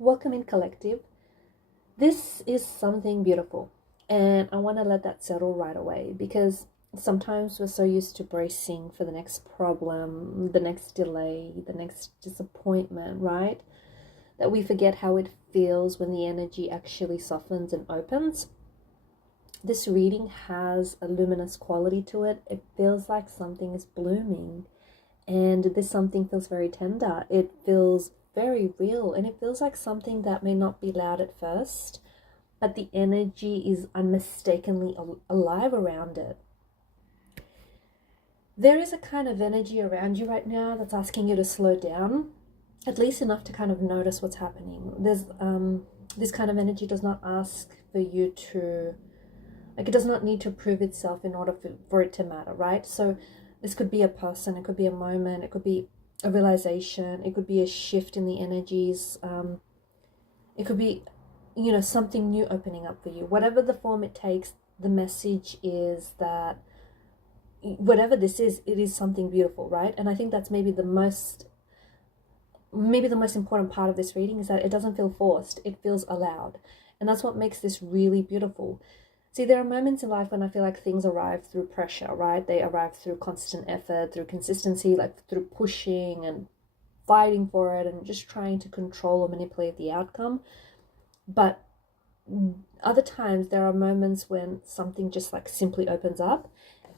Welcome in, collective. This is something beautiful, and I want to let that settle right away because sometimes we're so used to bracing for the next problem, the next delay, the next disappointment, right? That we forget how it feels when the energy actually softens and opens. This reading has a luminous quality to it. It feels like something is blooming, and this something feels very tender. It feels very real, and it feels like something that may not be loud at first, but the energy is unmistakably alive around it. There is a kind of energy around you right now that's asking you to slow down, at least enough to kind of notice what's happening. This kind of energy does not ask for you to, like, it does not need to prove itself in order for it to matter, right? So this could be a person, it could be a moment, it could be a realization, it could be a shift in the energies, it could be, something new opening up for you. Whatever the form it takes, the message is that whatever this is, it is something beautiful, right? And I think that's maybe the most important part of this reading is that it doesn't feel forced, it feels allowed. And that's what makes this really beautiful. See, there are moments in life when I feel like things arrive through pressure, right? They arrive through constant effort, through consistency, like through pushing and fighting for it and just trying to control or manipulate the outcome. But other times there are moments when something just like simply opens up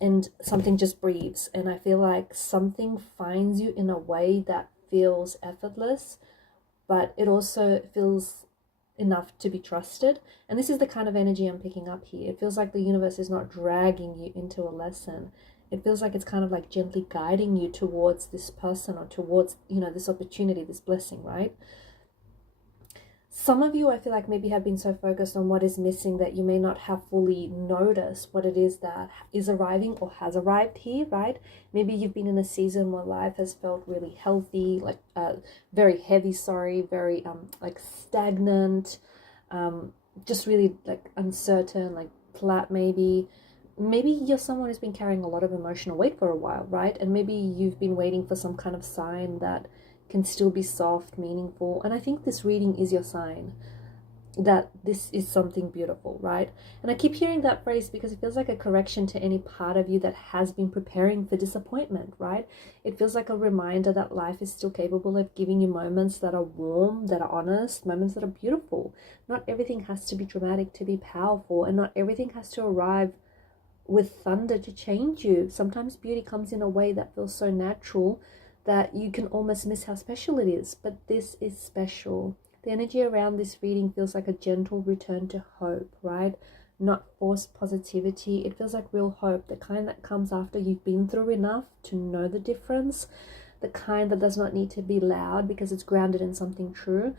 and something just breathes. And I feel like something finds you in a way that feels effortless, but it also feels enough to be trusted. And this is the kind of energy I'm picking up here. It feels like the universe is not dragging you into a lesson. It feels like it's kind of like gently guiding you towards this person or towards, this opportunity, this blessing, right? Some of you, I feel like, maybe have been so focused on what is missing that you may not have fully noticed what it is that is arriving or has arrived here, right? Maybe you've been in a season where life has felt really healthy, like very heavy, very like stagnant, just really like uncertain, like flat maybe. Maybe you're someone who's been carrying a lot of emotional weight for a while, right? And maybe you've been waiting for some kind of sign that can still be soft, meaningful. And I think this reading is your sign that this is something beautiful, right? And I keep hearing that phrase because it feels like a correction to any part of you that has been preparing for disappointment, right? It feels like a reminder that life is still capable of giving you moments that are warm, that are honest, moments that are beautiful. Not everything has to be dramatic to be powerful, and not everything has to arrive with thunder to change you. Sometimes beauty comes in a way that feels so natural that you can almost miss how special it is. But this is special. The energy around this reading feels like a gentle return to hope, right? Not forced positivity. It feels like real hope, the kind that comes after you've been through enough to know the difference, the kind that does not need to be loud because it's grounded in something true.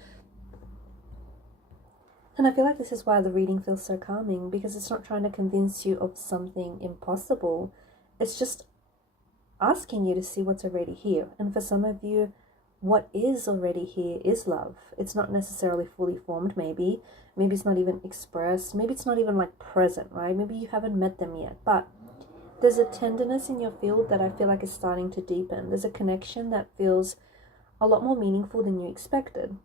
And I feel like this is why the reading feels so calming, because it's not trying to convince you of something impossible. It's just asking you to see what's already here. And for some of you, what is already here is love. It's not necessarily fully formed, maybe. Maybe it's not even expressed. Maybe it's not even like present, right? Maybe you haven't met them yet. But there's a tenderness in your field that I feel like is starting to deepen. There's a connection that feels a lot more meaningful than you expected.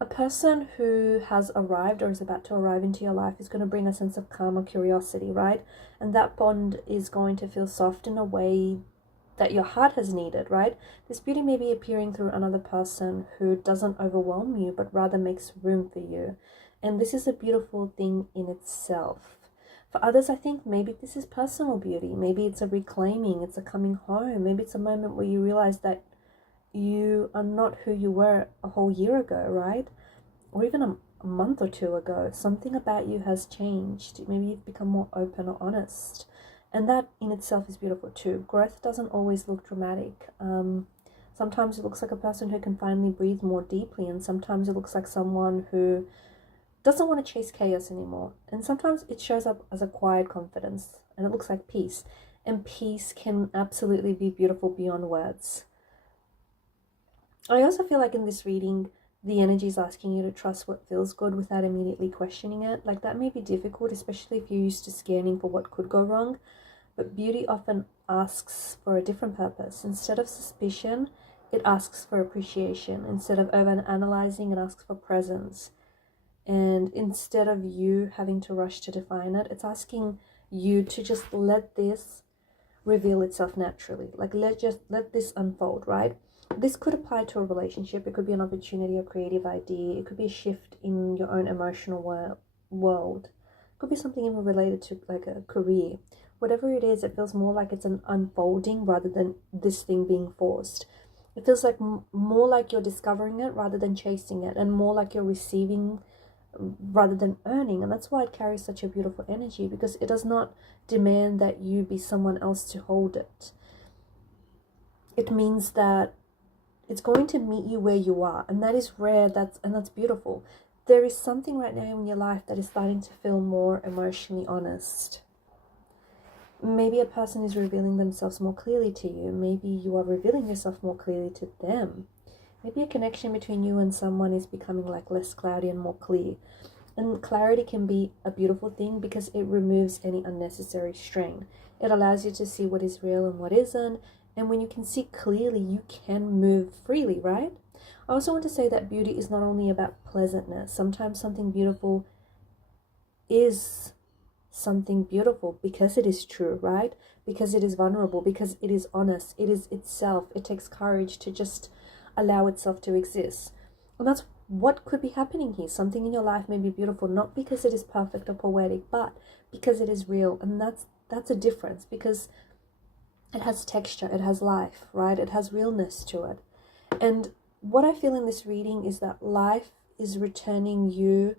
A person who has arrived or is about to arrive into your life is going to bring a sense of calm or curiosity, right? And that bond is going to feel soft in a way that your heart has needed, right? This beauty may be appearing through another person who doesn't overwhelm you, but rather makes room for you. And this is a beautiful thing in itself. For others, I think maybe this is personal beauty. Maybe it's a reclaiming, it's a coming home. Maybe it's a moment where you realize that you are not who you were a whole year ago, right? Or even a month or two ago. Something about you has changed. Maybe you've become more open or honest. And that in itself is beautiful too. Growth doesn't always look dramatic. Sometimes it looks like a person who can finally breathe more deeply, and sometimes it looks like someone who doesn't want to chase chaos anymore. And sometimes it shows up as a quiet confidence, and it looks like peace. And peace can absolutely be beautiful beyond words. I also feel like in this reading, the energy is asking you to trust what feels good without immediately questioning it. Like, that may be difficult, especially if you're used to scanning for what could go wrong. But beauty often asks for a different purpose. Instead of suspicion, it asks for appreciation. Instead of over analyzing, it asks for presence. And instead of you having to rush to define it, it's asking you to just let this reveal itself naturally. Like let this unfold, right? This could apply to a relationship. It could be an opportunity, a creative idea. It could be a shift in your own emotional world. It could be something even related to like a career. Whatever it is, it feels more like it's an unfolding rather than this thing being forced. It feels like more like you're discovering it rather than chasing it, and more like you're receiving rather than earning. And that's why it carries such a beautiful energy, because it does not demand that you be someone else to hold it. It means that it's going to meet you where you are, and that is rare. That's beautiful. There is something right now in your life that is starting to feel more emotionally honest. Maybe a person is revealing themselves more clearly to you. Maybe you are revealing yourself more clearly to them. Maybe a connection between you and someone is becoming like less cloudy and more clear. And clarity can be a beautiful thing because it removes any unnecessary strain. It allows you to see what is real and what isn't. And when you can see clearly, you can move freely, right? I also want to say that beauty is not only about pleasantness. Sometimes something beautiful is something beautiful because it is true, right? Because it is vulnerable, because it is honest, it is itself. It takes courage to just allow itself to exist. And that's what could be happening here. Something in your life may be beautiful, not because it is perfect or poetic, but because it is real. And that's a difference, because it has texture, it has life, right? It has realness to it. And what I feel in this reading is that life is returning you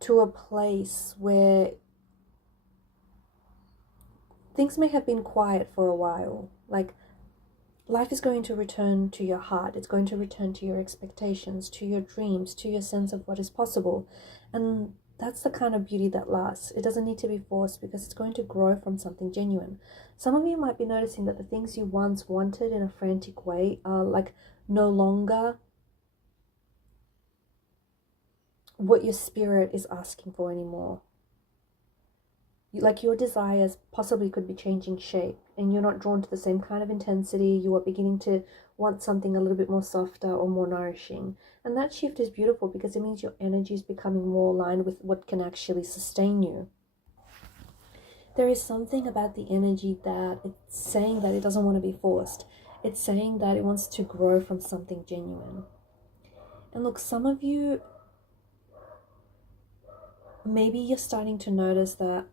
to a place where things may have been quiet for a while. Like, life is going to return to your heart. It's going to return to your expectations, to your dreams, to your sense of what is possible. And that's the kind of beauty that lasts. It doesn't need to be forced, because it's going to grow from something genuine. Some of you might be noticing that the things you once wanted in a frantic way are like no longer what your spirit is asking for anymore. Like, your desires possibly could be changing shape, and you're not drawn to the same kind of intensity. You are beginning to want something a little bit more softer or more nourishing. And that shift is beautiful, because it means your energy is becoming more aligned with what can actually sustain you. There is something about the energy that it's saying that it doesn't want to be forced. It's saying that it wants to grow from something genuine. And look, some of you, maybe you're starting to notice that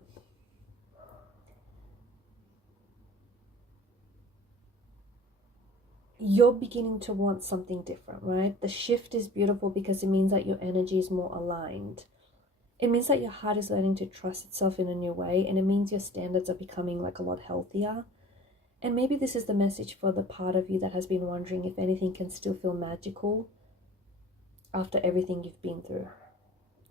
you're beginning to want something different, right? The shift is beautiful because it means that your energy is more aligned. It means that your heart is learning to trust itself in a new way, and it means your standards are becoming like a lot healthier. And maybe this is the message for the part of you that has been wondering if anything can still feel magical after everything you've been through.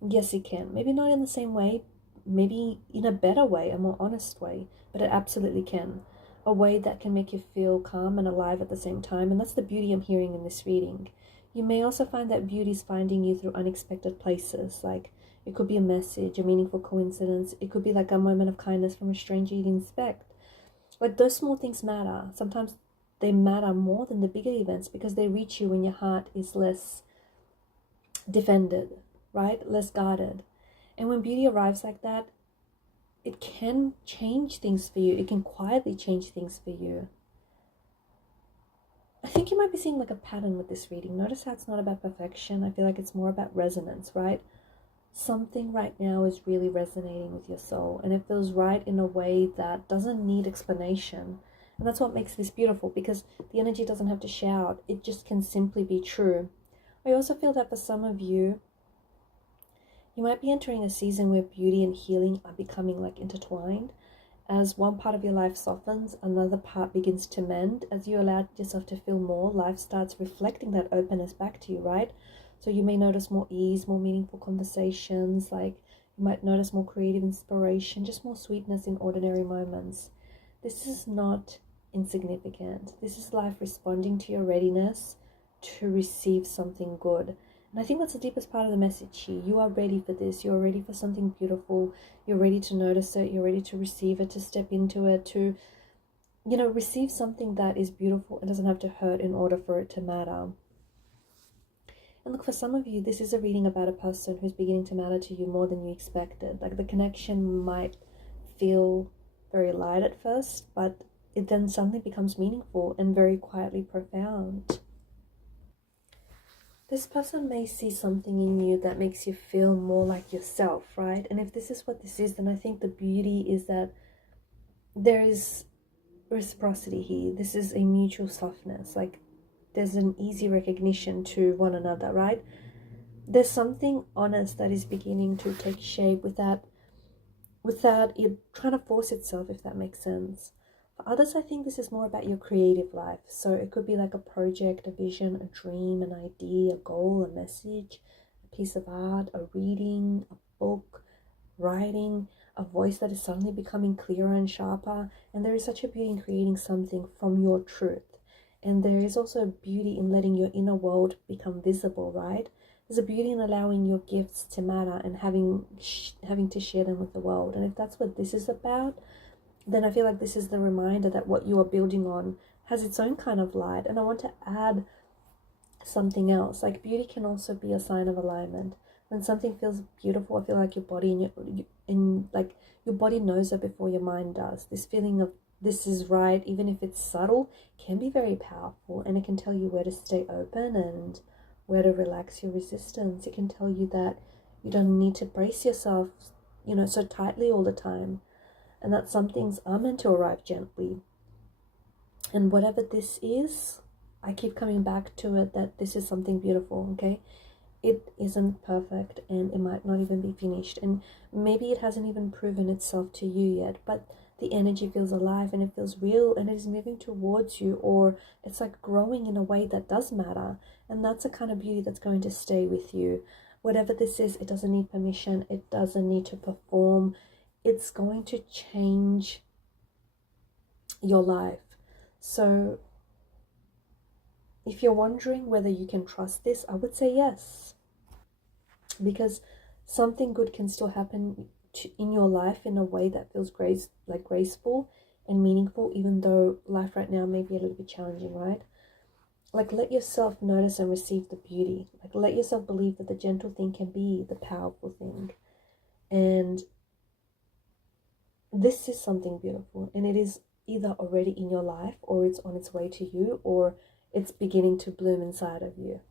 Yes, it can. Maybe not in the same way, maybe in a better way, a more honest way, but it absolutely can. A way that can make you feel calm and alive at the same time. And that's the beauty I'm hearing in this reading. You may also find that beauty is finding you through unexpected places. Like, it could be a message, a meaningful coincidence. It could be like a moment of kindness from a stranger you didn't expect. Like, those small things matter. Sometimes they matter more than the bigger events, because they reach you when your heart is less defended, right? Less guarded. And when beauty arrives like that, it can change things for you. It can quietly change things for you. I think you might be seeing like a pattern with this reading. Notice how it's not about perfection. I feel like it's more about resonance, right? Something right now is really resonating with your soul, and it feels right in a way that doesn't need explanation. And that's what makes this beautiful, because the energy doesn't have to shout. It just can simply be true. I also feel that for some of you, you might be entering a season where beauty and healing are becoming like intertwined. As one part of your life softens, another part begins to mend. As you allow yourself to feel more, life starts reflecting that openness back to you, right? So you may notice more ease, more meaningful conversations, like you might notice more creative inspiration, just more sweetness in ordinary moments. This is not insignificant. This is life responding to your readiness to receive something good. And I think that's the deepest part of the message here. You are ready for this. You're ready for something beautiful. You're ready to notice it. You're ready to receive it, to step into it, to receive something that is beautiful. It doesn't have to hurt in order for it to matter. And look, for some of you, this is a reading about a person who's beginning to matter to you more than you expected. Like, the connection might feel very light at first, but it then suddenly becomes meaningful and very quietly profound. This person may see something in you that makes you feel more like yourself, right? And if this is what this is, then I think the beauty is that there is reciprocity here. This is a mutual softness. Like, there's an easy recognition to one another, right? There's something honest that is beginning to take shape without it trying to force itself, if that makes sense. For others, I think this is more about your creative life. So it could be like a project, a vision, a dream, an idea, a goal, a message, a piece of art, a reading, a book, writing, a voice that is suddenly becoming clearer and sharper. And there is such a beauty in creating something from your truth. And there is also a beauty in letting your inner world become visible, right? There's a beauty in allowing your gifts to matter and having to share them with the world. And if that's what this is about, then I feel like this is the reminder that what you are building on has its own kind of light. And I want to add something else. Like, beauty can also be a sign of alignment. When something feels beautiful, I feel like your body your body knows it before your mind does. This feeling of this is right, even if it's subtle, can be very powerful, and it can tell you where to stay open and where to relax your resistance. It can tell you that you don't need to brace yourself, so tightly all the time, and that some things are meant to arrive gently. And whatever this is, I keep coming back to it, that this is something beautiful, okay? It isn't perfect, and it might not even be finished, and maybe it hasn't even proven itself to you yet, but the energy feels alive and it feels real and it is moving towards you, or it's like growing in a way that does matter. And that's a kind of beauty that's going to stay with you. Whatever this is, it doesn't need permission, it doesn't need to perform. It's going to change your life. So if you're wondering whether you can trust this, I would say yes, because something good can still happen in your life in a way that feels graceful and meaningful, even though life right now may be a little bit challenging, right? Like, let yourself notice and receive the beauty. Like, let yourself believe that the gentle thing can be the powerful thing. And this is something beautiful, and it is either already in your life, or it's on its way to you, or it's beginning to bloom inside of you.